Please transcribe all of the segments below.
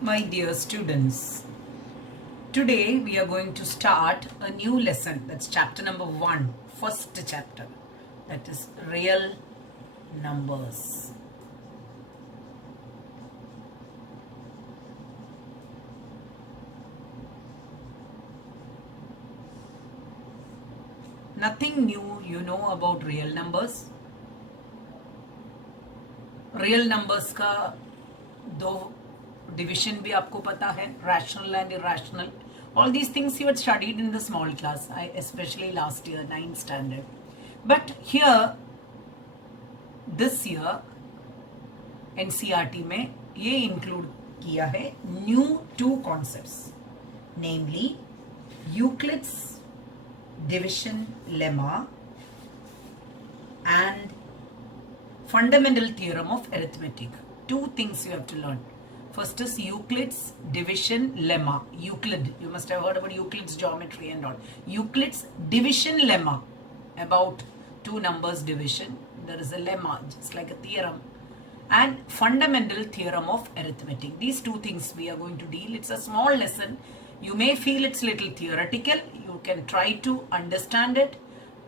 My dear students, today we are going to start a new lesson. That's chapter number 1, first chapter. That is real numbers. Nothing new you know about real numbers. Real numbers का दो division भी आपको पता है, rational and irrational. All these things you had studied in the small class, especially last year, 9th standard. But here, this year, NCERT में ये include किया है new 2 concepts, namely Euclid's division lemma and fundamental theorem of arithmetic. 2 things you have to learn. First is Euclid's division lemma. Euclid, you must have heard about Euclid's geometry and all. Euclid's division lemma, about 2 numbers division. There is a lemma, just like a theorem. And fundamental theorem of arithmetic. These 2 things we are going to deal. It's a small lesson. You may feel it's little theoretical. You can try to understand it.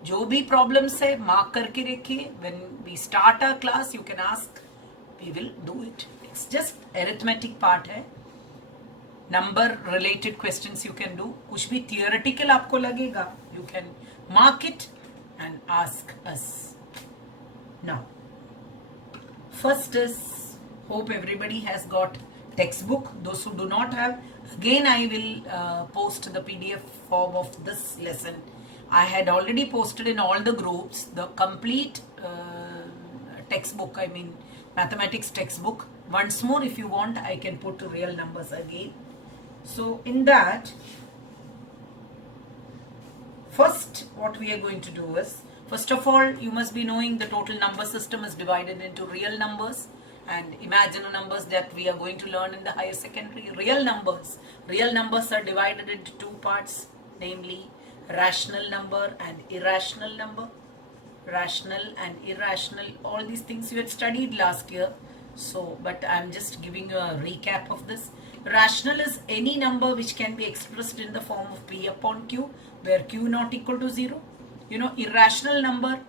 जो भी problems है mark करके रखिए. When we start our class, you can ask. We will do it. It's just arithmetic part है. Number related questions you can do. कुछ भी theoretical आपको लगेगा, you can mark it and ask us. Now, first is, hope everybody has got textbook. Those who do not have, again I will post the PDF form of this lesson. I had already posted in all the groups the complete textbook, I mean mathematics textbook. Once more, if you want, I can put real numbers again. So in that, first what we are going to do is, first of all, you must be knowing the total number system is divided into real numbers and imaginary numbers that we are going to learn in the higher secondary. Real numbers are divided into 2 parts, namely rational number and irrational number. Rational and irrational, all these things you had studied last year. So, but I'm just giving you a recap of this. Rational is any number which can be expressed in the form of P upon Q, where Q not equal to 0. You know, irrational number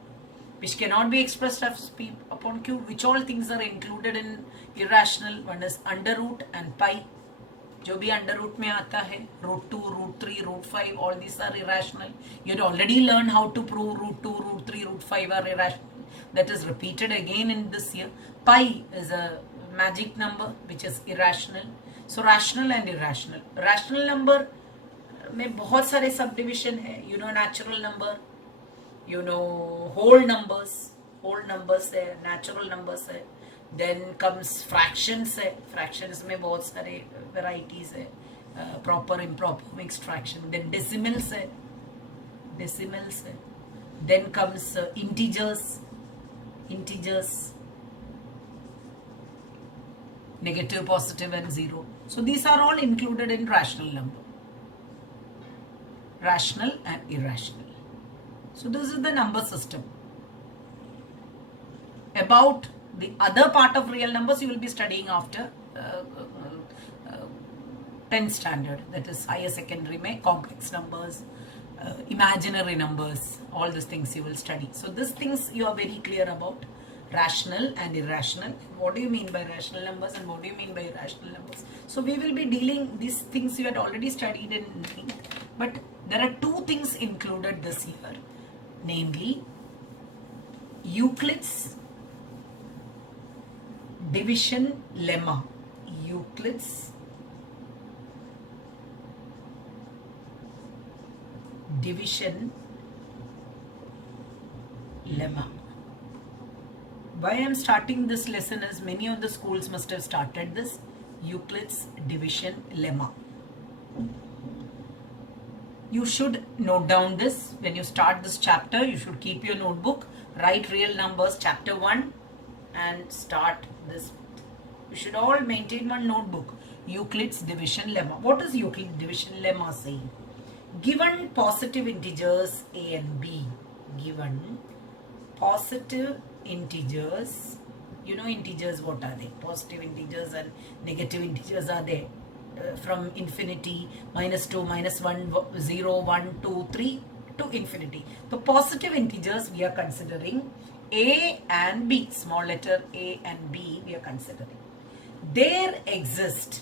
which cannot be expressed as P upon Q. Which all things are included in irrational? One is under root and pi. जो भी under root में आता है, root 2, root 3, root 5, all these are irrational. You had already learned how to prove root 2, root 3, root 5 are irrational. That is repeated again in this year. Pi is a magic number which is irrational. So rational and irrational. Rational number में बहुत सारे subdivision है. You know natural number, you know whole numbers है, natural numbers है. Then comes fractions है. Fractions में बहुत सारे varieties है. Proper, improper, mixed fraction. Then decimals है. Then comes integers. Negative, positive and 0. So these are all included in rational number. Rational and irrational. So this is the number system. About the other part of real numbers you will be studying after 10th standard, that is higher secondary में complex numbers, imaginary numbers, all these things you will study. So these things you are very clear about, rational and irrational. What do you mean by rational numbers and what do you mean by irrational numbers? So we will be dealing these things you had already studied in 9th, but there are 2 things included this year, namely Euclid's division lemma. Euclid's division lemma. Why I am starting this lesson is many of the schools must have started this. Euclid's division lemma. You should note down this. When you start this chapter, you should keep your notebook, write real numbers chapter 1 and start this. You should all maintain one notebook. Euclid's division lemma. What does Euclid's division lemma say? Given positive integers a and b, given positive integers You know integers, what are they? Positive integers and negative integers are there. From infinity, -2, -1, 0, 1, 2, 3 to infinity. The positive integers we are considering a and b, small letter a and b we are considering. There exists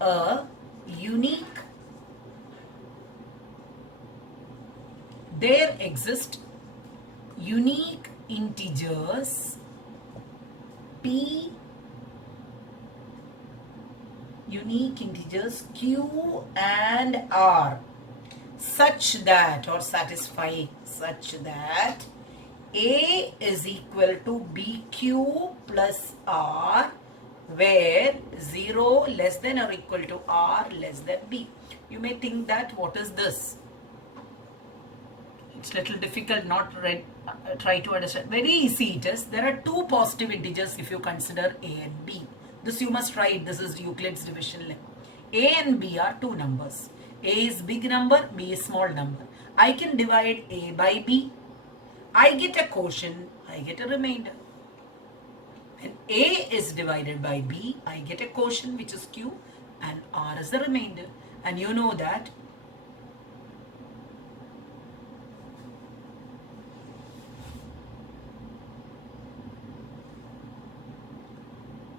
a unique, there exist unique integers p, unique integers q and r, such that, or satisfy such that a is equal to bq plus r, where 0 less than or equal to r less than b. You may think that what is this? It's little difficult, not try to understand. Very easy it is. There are two positive integers if you consider a and b. This you must write. This is Euclid's division lemma. A and b are two numbers. A is big number, b is small number. I can divide a by b. I get a quotient, I get a remainder. When a is divided by b, I get a quotient which is q and r is the remainder. And you know that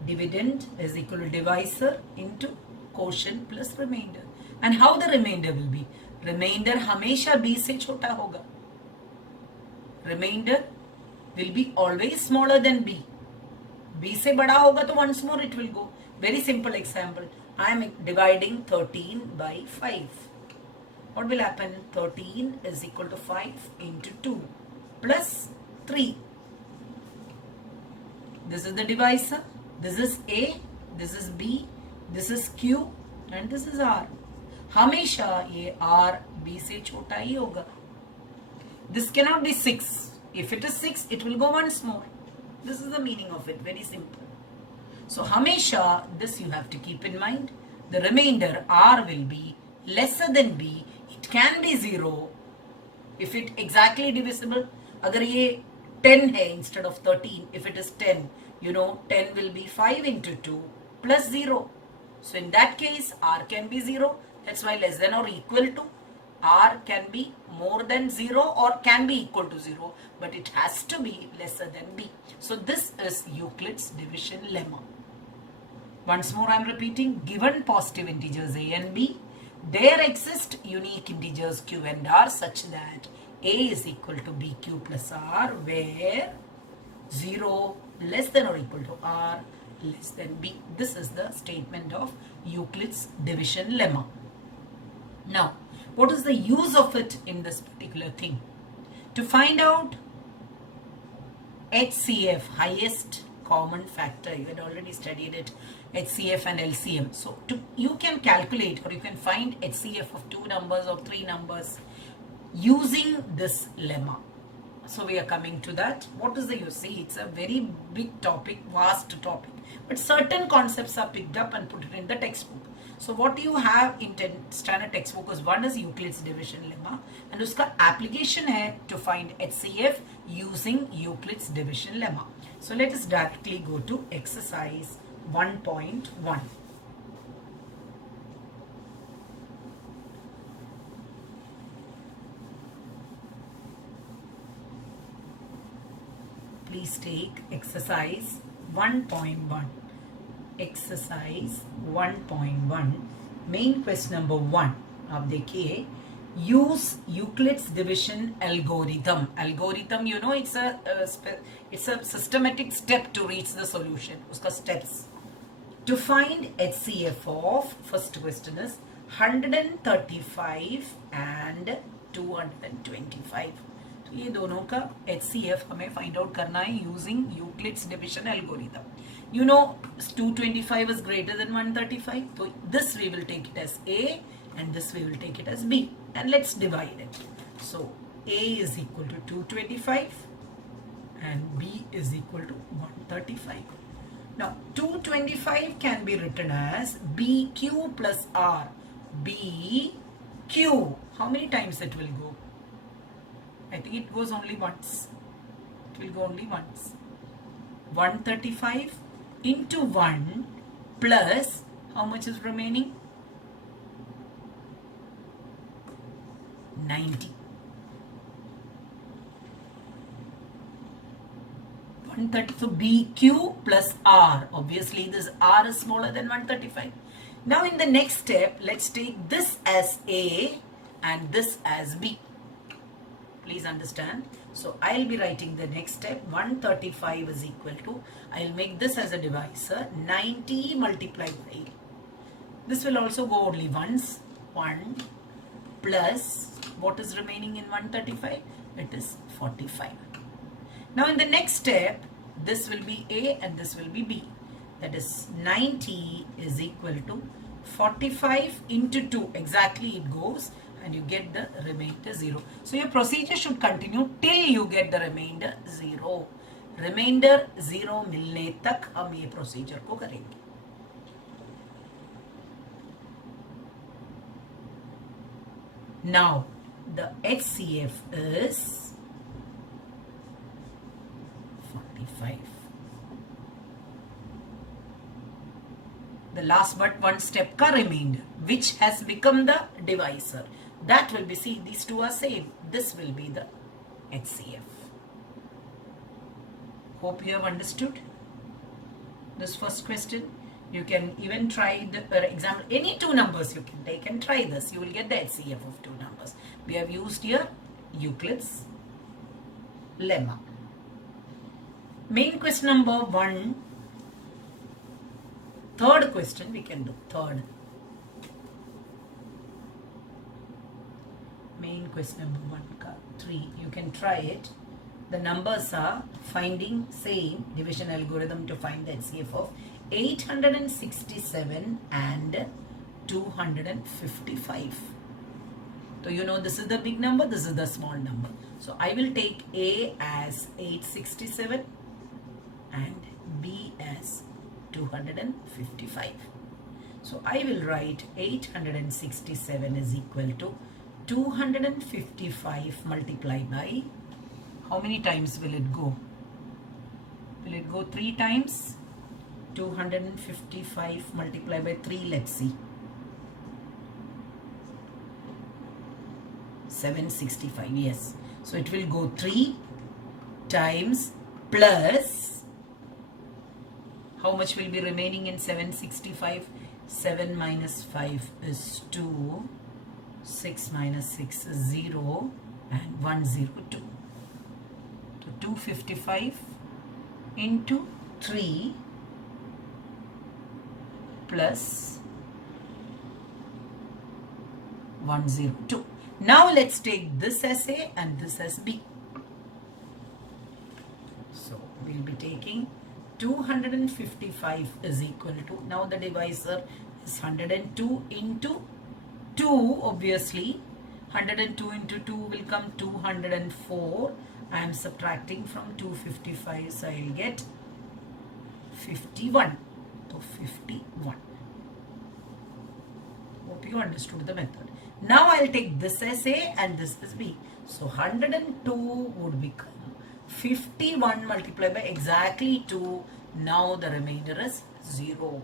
dividend is equal to divisor into quotient plus remainder. And how the remainder will be? Remainder हमेशा b से छोटा होगा. Remainder will be always smaller than b. b से बड़ा होगा तो once more it will go. Very simple example. I am dividing 13 by 5. What will happen? 13 is equal to 5 into 2 plus 3. This is the divisor. This is a, this is b, this is q and this is r. हमेशा ये r b से छोटा ही होगा. This cannot be 6. If it is 6, it will go once more. This is the meaning of it. Very simple. So हमेशा this you have to keep in mind. The remainder r will be lesser than b. It can be 0 if it exactly divisible. अगर ये 10 है instead of 13, if it is 10, you know 10 will be 5 into 2 plus 0. So in that case r can be 0. That's why less than or equal to. R can be more than 0 or can be equal to 0, but it has to be lesser than b. So this is Euclid's division lemma. Once more I am repeating, given positive integers a and b, there exist unique integers q and r such that a is equal to bq plus r, where 0 less than or equal to r less than b. This is the statement of Euclid's division lemma. Now, what is the use of it in this particular thing? To find out HCF, highest common factor, you had already studied it, HCF and LCM. So, you can calculate or you can find HCF of 2 numbers or 3 numbers using this lemma. So, we are coming to that. What is the use? See, it's a very big topic, vast topic, but certain concepts are picked up and put it in the textbook. So what you have in standard textbook is one is Euclid's division lemma and uska application hai to find HCF using Euclid's division lemma. So let us directly go to exercise 1.1. Please take exercise 1.1. Exercise 1.1 main question number 1 आप देखिए, use Euclid's division algorithm. Algorithm, you know, it's a systematic step to reach the solution. उसका steps. To find HCF of, first question is 135 and 225. तो ये दोनों का HCF हमें find out करना है using Euclid's division algorithm. You know 225 is greater than 135. So this we will take it as A and this we will take it as B. And let's divide it. So A is equal to 225 and B is equal to 135. Now 225 can be written as BQ plus R. BQ. How many times it will go? I think it goes only once. will go only once. 135 into 1 plus, how much is remaining? 90. 130, so BQ plus R. Obviously this R is smaller than 135. Now in the next step, let's take this as A and this as B. Please understand. So I'll be writing the next step. 135 is equal to, I'll make this as a divisor, 90 multiplied by, this will also go only once, 1 plus, what is remaining in 135? It is 45. Now in the next step, this will be A and this will be B. That is 90 is equal to 45 into 2. Exactly it goes and you get the remainder 0. So your procedure should continue till you get the remainder 0. Remainder 0 मिलने तक हम ये procedure को करेंगे. Now the HCF is 45. The last but one step ka remainder, which has become the divisor. That will be, see, these two are same. This will be the HCF. Hope you have understood this first question. You can even try the example. Any two numbers you can take and try this. You will get the HCF of two numbers. We have used here Euclid's lemma. Main question number 1. Third question we can do. Third. Main question number 1 ka 3. You can try it. The numbers are finding same division algorithm to find the HCF of 867 and 255. So you know this is the big number, this is the small number. So I will take A as 867 and B as 255. So I will write 867 is equal to 255 multiplied by, how many times will it go? Will it go 3 times? 255 multiplied by 3, let's see. 765, yes. So it will go 3 times plus, how much will be remaining in 765? 7 minus 5 is 2, 6 minus 6 is 0 and 102. So 255 into 3 plus 102. Now let's take this as A and this as B. So we'll be taking 255 is equal to, now the divisor is 102 into 2, obviously. 102 into 2 will come 204. I am subtracting from 255, so I will get 51. So 51. Hope you understood the method. Now I will take this as A and this as B. So 102 would become 51 multiplied by exactly 2. Now the remainder is 0.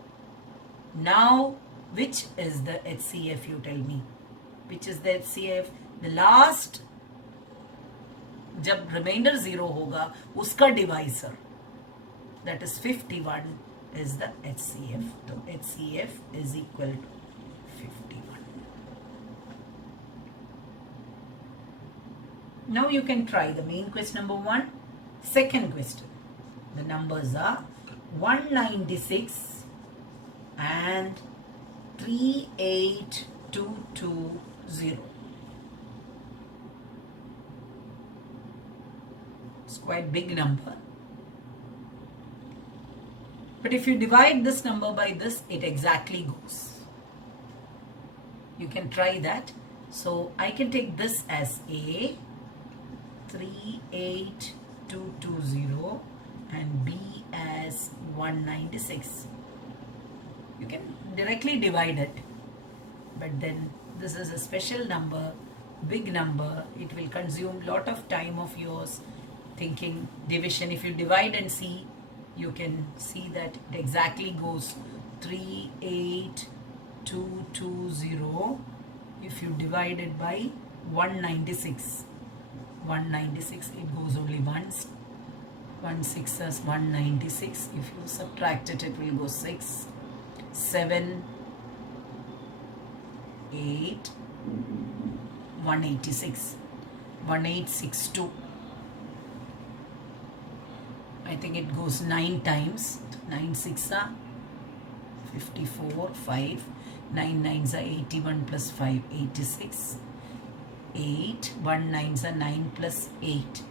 Now which is the HCF, you tell me? Which is the HCF? The last, जब remainder 0 होगा, उसका divisor, that is 51, is the HCF. So HCF is equal to 51. Now you can try the main question number 1. Second question. The numbers are 196 and 38220. It's quite big number. But if you divide this number by this, it exactly goes. You can try that. So I can take this as A, 38220, and B as 196. You can directly divide it, but then this is a special number, big number. It will consume lot of time of yours. thinking division. If you divide and see, you can see that it exactly goes 38220. If you divide it by 196, it goes only once. 1 6 is 196. If you subtract it, it will go 6, 7, 8, 186, 1862. I think it goes 9 times. 9 6 are 54, 5, 9 9s are 81 plus 5, 86, 8, 1 9s are 9 plus 8,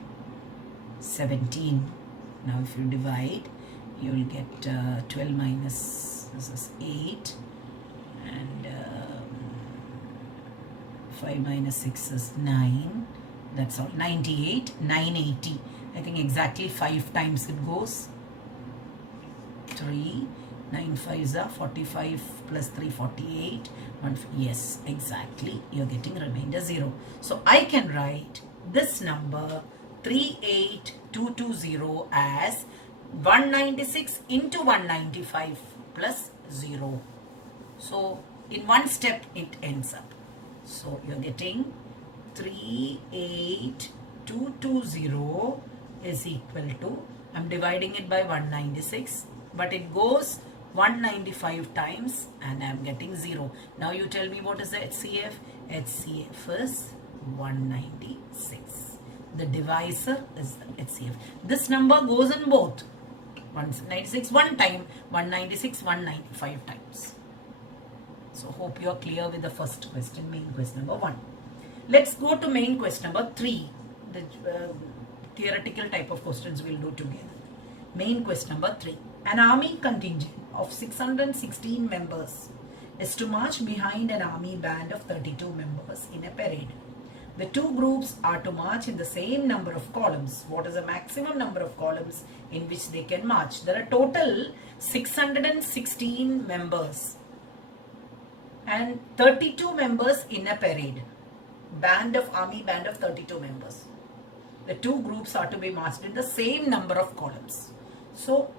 17. Now if you divide, you will get 12 minus, this is 8, and 5 minus 6 is 9. That's all. 98, 980. I think exactly 5 times it goes. 3, 9 5s are 45 plus 3, 48. Yes, exactly. You're getting remainder 0. So I can write this number 38220 as 196 into 195 plus 0. So in one step it ends up. So you're getting 38220 is equal to, I'm dividing it by 196, but it goes 195 times and I'm getting 0. Now you tell me what is the HCF? HCF is 196. The divisor is the HCF. This number goes in both. 196 one time, 196 195 times. So hope you are clear with the first question, main question number 1. Let's go to main question number 3. The theoretical type of questions we'll do together. Main question number 3. An army contingent of 616 members is to march behind an army band of 32 members in a parade. The two groups are to march in the same number of columns. What is the maximum number of columns in which they can march? There are total 616 members and 32 members in a parade. Army band of 32 members. The two groups are to be marched in the same number of columns. So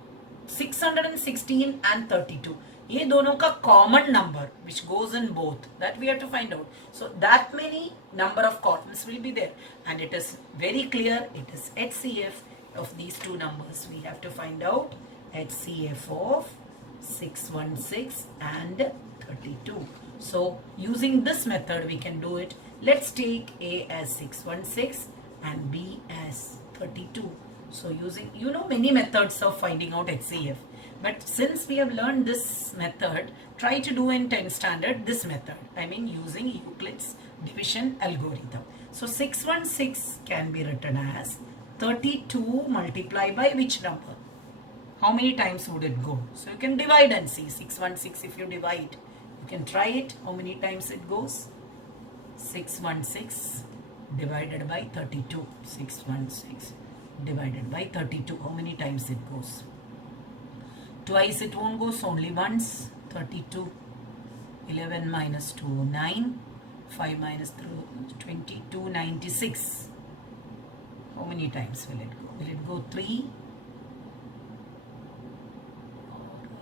616 and 32. ये दोनों का common number which goes in both, that we have to find out. So that many number of columns will be there, and it is very clear it is HCF of these two numbers. We have to find out HCF of 616 and 32. So using this method we can do it. Let's take A as 616 and B as 32. So using, many methods of finding out HCF. But since we have learned this method, try to do in 10th standard this method. I mean using Euclid's division algorithm. So 616 can be written as 32 multiplied by which number? How many times would it go? So you can divide and see. 616 if you divide. You can try it. How many times it goes? 616 divided by 32. 616 divided by 32. How many times it goes? Twice it won't go, so only once. 32. 11 minus 2, 9. 5 minus 3, 22, 96. How many times will it go? Will it go 3?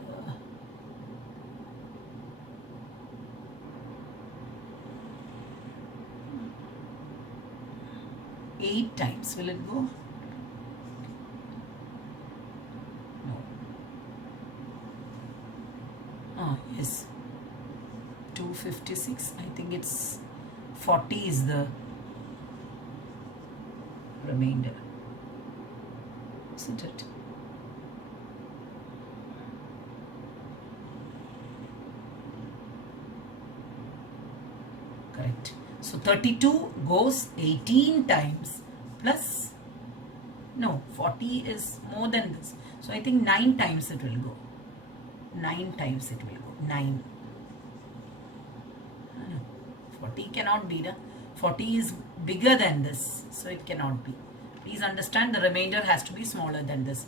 Or 8 times will it go? Yes, 256. I think it's 40 is the remainder, isn't it? Correct. So 32 goes 18 times plus, 40 is more than this. So I think 9 times it will go. 9 times it will go. 9. 40 cannot be. 40 is bigger than this. So it cannot be. Please understand the remainder has to be smaller than this.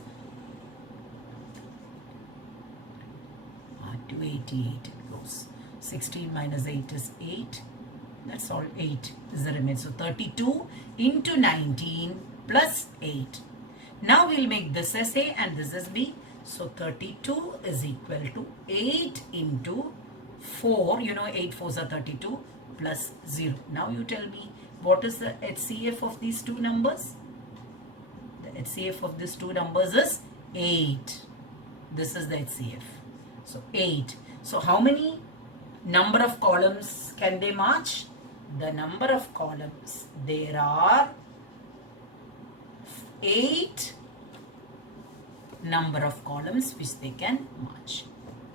288 it goes. 16 minus 8 is 8. That's all. 8 is the remainder. So 32 into 19 plus 8. Now we'll make this as A and this as B. So 32 is equal to 8 into 4, 8 4s are 32 plus 0. Now you tell me what is the HCF of these two numbers? The HCF of these two numbers is 8. This is the HCF. So 8. So how many number of columns can they march? The number of columns, there are 8 number of columns which they can march.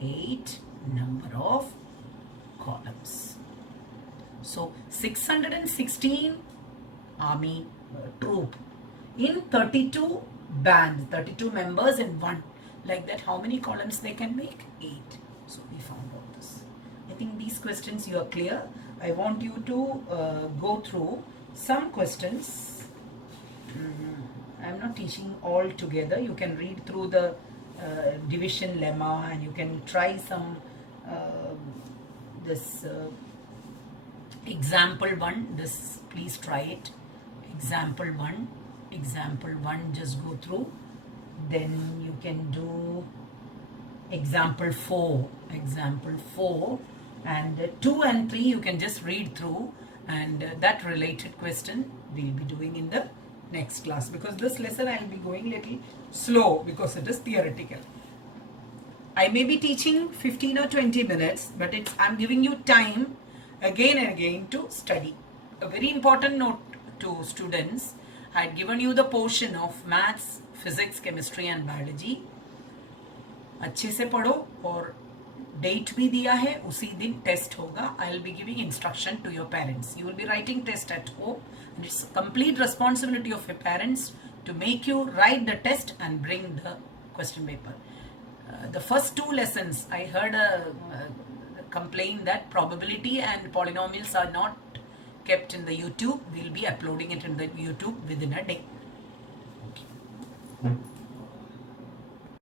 8 number of columns. So 616 army troop in 32 band, 32 members in one. Like that, how many columns they can make? 8. So we found all this. I think these questions you are clear. I want you to go through some questions. I am not teaching all together. You can read through the division lemma and you can try some this example 1. This, please try it. Example 1. Example 1, just go through. Then you can do example 4. Example 4. And 2 and 3 you can just read through, and that related question we'll be doing in the next class, because this lesson I'll be going little slow because it is theoretical. I may be teaching 15 or 20 minutes, but I'm giving you time again and again to study. A very important note to students, I had given you the portion of maths, physics, chemistry and biology. अच्छे से पढ़ो और date भी दिया है, उसी दिन test होगा. I will be giving instruction to your parents. You will be writing test at home, and it's complete responsibility of your parents to make you write the test and bring the question paper. The first 2 lessons I heard a complaint that probability and polynomials are not kept in the YouTube. We'll be uploading it in the YouTube within a day. Okay.